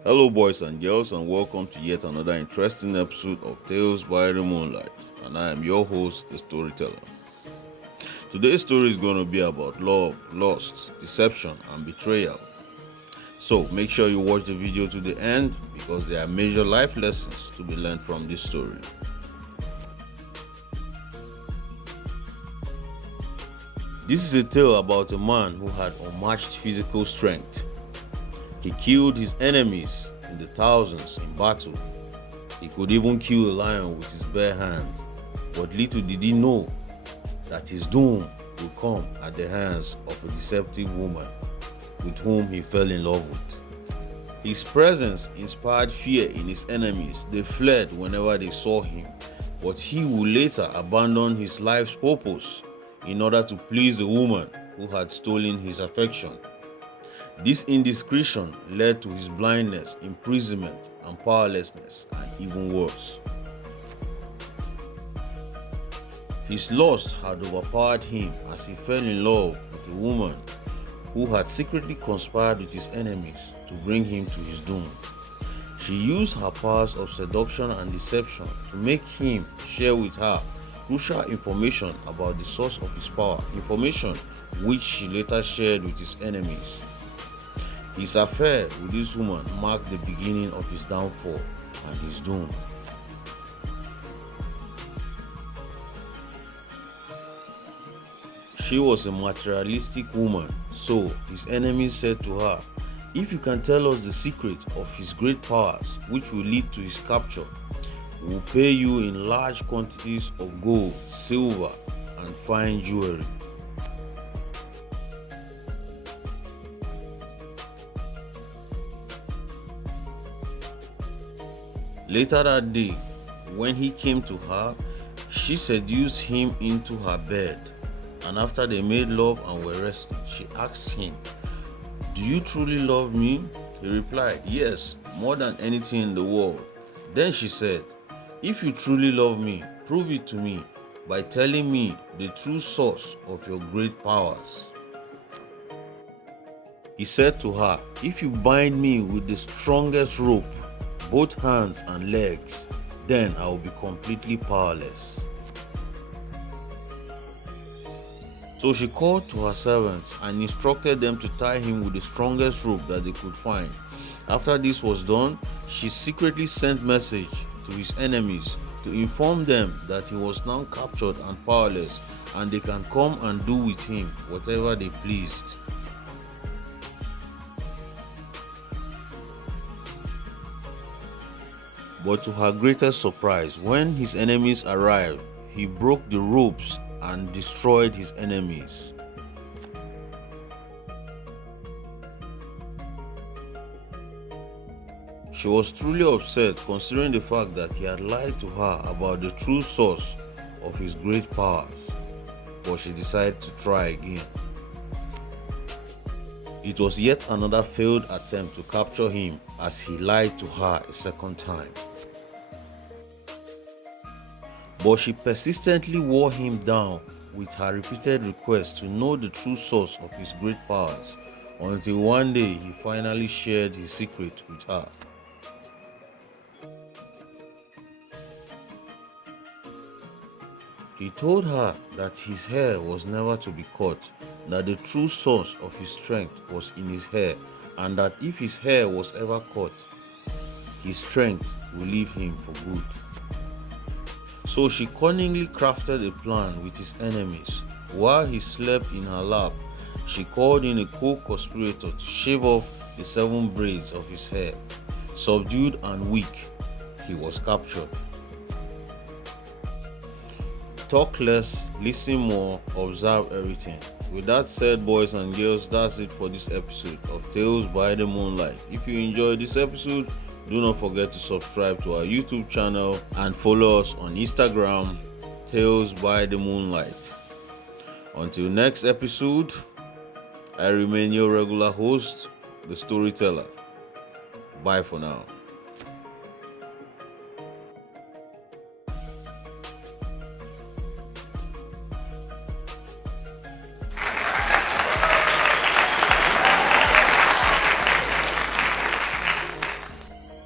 Hello, boys and girls, and welcome to yet another interesting episode of Tales by the Moonlight. And I am your host, the storyteller. Today's story is going to be about love, lust, deception, and betrayal. So make sure you watch the video to the end because there are major life lessons to be learned from this story. This is a tale about a man who had unmatched physical strength. He killed his enemies in the thousands in battle. He could even kill a lion with his bare hands. But little did he know that his doom would come at the hands of a deceptive woman with whom he fell in love with. His presence inspired fear in his enemies. They fled whenever they saw him. But he would later abandon his life's purpose in order to please a woman who had stolen his affection. This indiscretion led to his blindness, imprisonment, and powerlessness, and even worse. His lust had overpowered him as he fell in love with a woman who had secretly conspired with his enemies to bring him to his doom. She used her powers of seduction and deception to make him share with her crucial information about the source of his power, information which she later shared with his enemies. His affair with this woman marked the beginning of his downfall and his doom. She was a materialistic woman, so his enemies said to her, "If you can tell us the secret of his great powers, which will lead to his capture, we will pay you in large quantities of gold, silver, and fine jewelry." Later that day, when he came to her, she seduced him into her bed, and after they made love and were resting, she asked him, "Do you truly love me?" He replied, "Yes, more than anything in the world." Then she said, "If you truly love me, prove it to me by telling me the true source of your great powers." He said to her, "If you bind me with the strongest rope, both hands and legs, then I will be completely powerless." So she called to her servants and instructed them to tie him with the strongest rope that they could find. After this was done, she secretly sent message to his enemies to inform them that he was now captured and powerless, and they can come and do with him whatever they pleased. But to her greatest surprise, when his enemies arrived, he broke the ropes and destroyed his enemies. She was truly upset considering the fact that he had lied to her about the true source of his great powers, but she decided to try again. It was yet another failed attempt to capture him as he lied to her a second time. But she persistently wore him down with her repeated requests to know the true source of his great powers, until one day he finally shared his secret with her. He told her that his hair was never to be cut, that the true source of his strength was in his hair, and that if his hair was ever cut, his strength would leave him for good. So she cunningly crafted a plan with his enemies. While he slept in her lap, she called in a co-conspirator to shave off the 7 braids of his hair. Subdued and weak, he was captured. Talk less, listen more, observe everything. With that said, boys and girls, that's it for this episode of Tales by the Moonlight. If you enjoyed this episode, do not forget to subscribe to our YouTube channel and follow us on Instagram, Tales by the Moonlight. Until next episode, I remain your regular host, the storyteller. Bye for now.